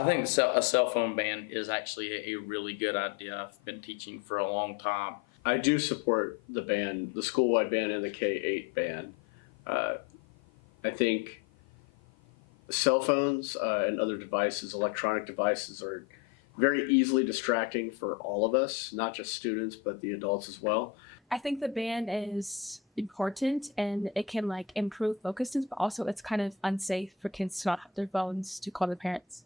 I think a cell phone ban is actually a really good idea. I've been teaching for a long time. I do support the ban, the school-wide ban and the K-8 ban. Uh, I think cell phones and other devices, electronic devices, are very easily distracting for all of us, not just students, but the adults as well. I think the ban is important and it can like improve focuses, but also it's kind of unsafe for kids to not have their phones to call their parents.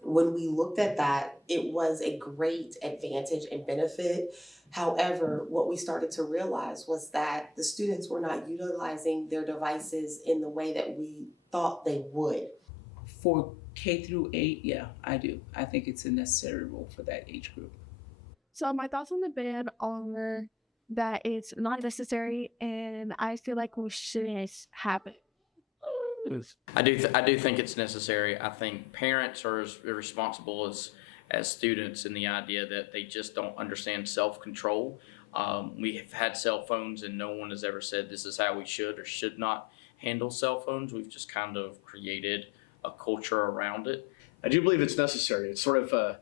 When we looked at that, it was a great advantage and benefit. However, what we started to realize was that the students were not utilizing their devices in the way that we thought they would. For K through 8, yeah, I do. I think it's a necessary rule for that age group. So my thoughts on the ban are that it's not necessary and I feel like we shouldn't have it. I do think it's necessary. I think parents are as responsible as students in the idea that they just don't understand self-control. We have had cell phones and no one has ever said this is how we should or should not handle cell phones. We've just kind of created a culture around it. I do believe it's necessary. It's sort of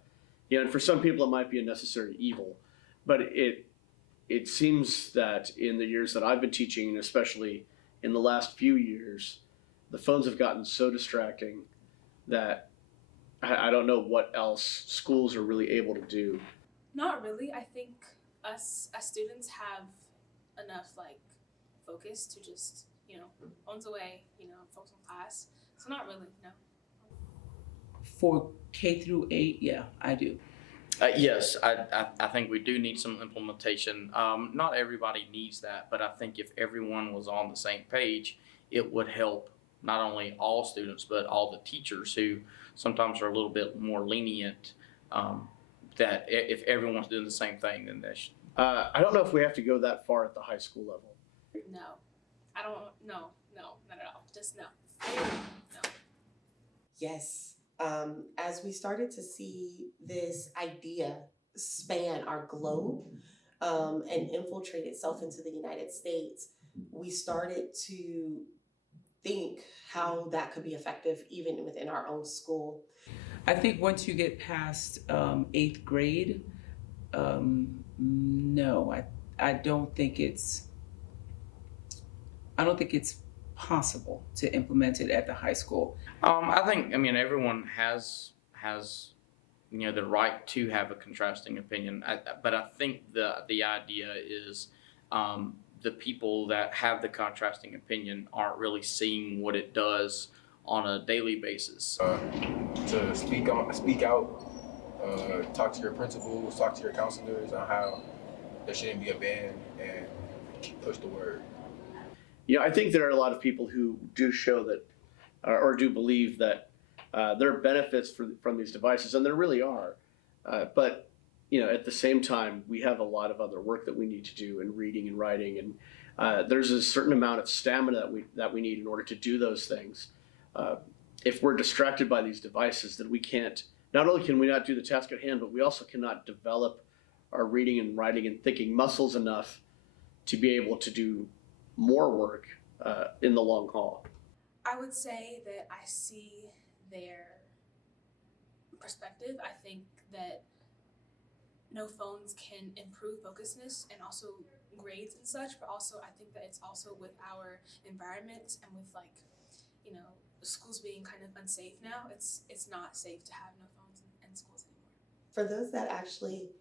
and for some people it might be a necessary evil, but it seems that in the years that I've been teaching, and especially in the last few years, the phones have gotten so distracting that I don't know what else schools are really able to do. Not really. I think us as students have enough like focus to just, phones away, focus on class. So not really, no. For K through 8, yeah, I do. Yes, I think we do need some implementation. Not everybody needs that, but I think if everyone was on the same page, it would help not only all students, but all the teachers who sometimes are a little bit more lenient, that if everyone's doing the same thing, then they should. I don't know if we have to go that far at the high school level. No, I don't, no, not at all. Just no. No. Yes. As we started to see this idea span our globe and infiltrate itself into the United States, we started to think how that could be effective even within our own school. I think once you get past 8th grade, no, I don't think it's possible to implement it at the high school. I think everyone has the right to have a contrasting opinion, but I think the idea is the people that have the contrasting opinion aren't really seeing what it does on a daily basis. To speak out, talk to your principals, talk to your counselors on how there shouldn't be a ban, and push the word. I think there are a lot of people who do show that, or do believe that there are benefits from these devices, and there really are. But at the same time, we have a lot of other work that we need to do in reading and writing, and there's a certain amount of stamina that we need in order to do those things. If we're distracted by these devices, then we can't. Not only can we not do the task at hand, but we also cannot develop our reading and writing and thinking muscles enough to be able to do more work in the long haul. I would say that I see their perspective. I think that no phones can improve focusness and also grades and such, but also I think that it's also with our environment and with the schools being kind of unsafe now. It's not safe to have no phones in schools anymore. For those that actually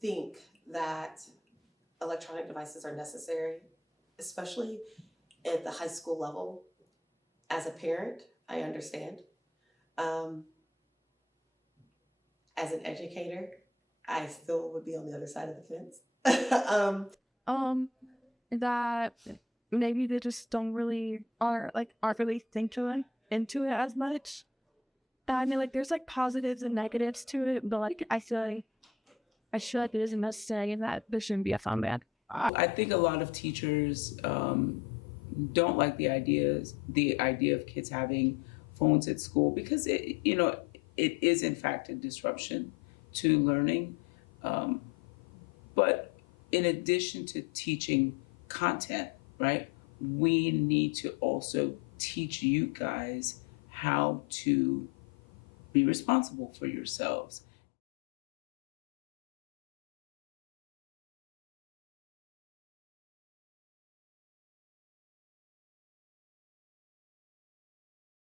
think that electronic devices are necessary, especially at the high school level, as a parent, I understand. As an educator, I still would be on the other side of the fence. That maybe they just aren't really thinking into it as much. There's positives and negatives to it, but I feel like it isn't necessary and that there shouldn't be a phone ban. I think a lot of teachers don't like the idea of kids having phones at school because it is in fact a disruption to learning. But in addition to teaching content, right, we need to also teach you guys how to be responsible for yourselves.